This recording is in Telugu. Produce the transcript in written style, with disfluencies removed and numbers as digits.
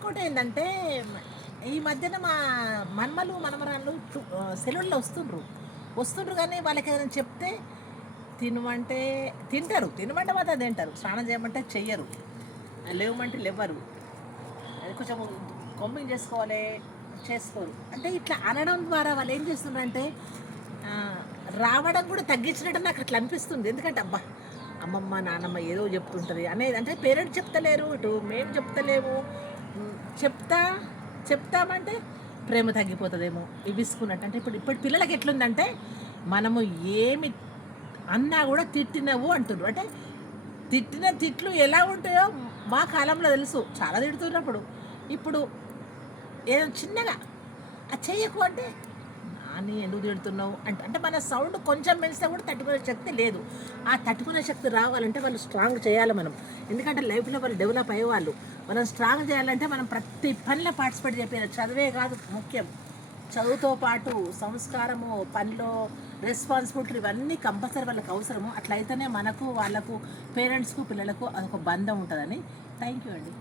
ఇంకోటి ఏంటంటే ఈ మధ్యన మా మన్మలు మనమరాళ్ళు సెలవుల్లో వస్తుండ్రు కానీ వాళ్ళకి ఏదైనా చెప్తే తినమంటే తింటారు, తినమంటే మాత్రం తింటారు, స్నానం చేయమంటే చెయ్యరు, లేవమంటే లేవరు, కొంచెం కొమ్మింగ్ చేసుకోరు. అంటే ఇట్లా అనడం ద్వారా వాళ్ళు ఏం చేస్తున్నారంటే రావడం కూడా తగ్గించినట్టు నాకు అట్లా అనిపిస్తుంది. ఎందుకంటే అబ్బా అమ్మమ్మ నాన్నమ్మ ఏదో చెప్తుంటుంది అనేది, అంటే పేరెంట్స్ చెప్తలేరు, ఇటు మేము చెప్తలేము, చెప్తామంటే ప్రేమ తగ్గిపోతుందేమో విసుకున్నట్టు. అంటే ఇప్పుడు పిల్లలకి ఎట్లుందంటే మనము ఏమి అన్నా కూడా తిట్టినవు అంటున్నారు. అంటే తిట్టిన తిట్లు ఎలా ఉంటాయో మా కాలంలో తెలుసు, చాలా తిడుతున్నప్పుడు. ఇప్పుడు ఏదో చిన్నగా అది చెయ్యకు అంటే అని ఎందుకు తిడుతున్నావు అంటే మన సౌండ్ కొంచెం పెంచితే కూడా తట్టుకునే శక్తి లేదు. ఆ తట్టుకునే శక్తి రావాలంటే వాళ్ళు స్ట్రాంగ్ చేయాలి మనం. ఎందుకంటే లైఫ్లో వాళ్ళు డెవలప్ అయ్యేవాళ్ళు. మనం స్ట్రాంగ్ చేయాలంటే మనం ప్రతి పనిలో పార్టిసిపేట్ చెప్పాలి. చదివే కాదు ముఖ్యం, చదువుతో పాటు సంస్కారము, పనిలో రెస్పాన్సిబిలిటీ ఇవన్నీ కంపల్సరీ వాళ్ళకి అవసరము. అట్లయితేనే మనకు వాళ్ళకు పేరెంట్స్కు పిల్లలకు అదొక బంధం ఉంటుందని. థ్యాంక్ యూ అండి.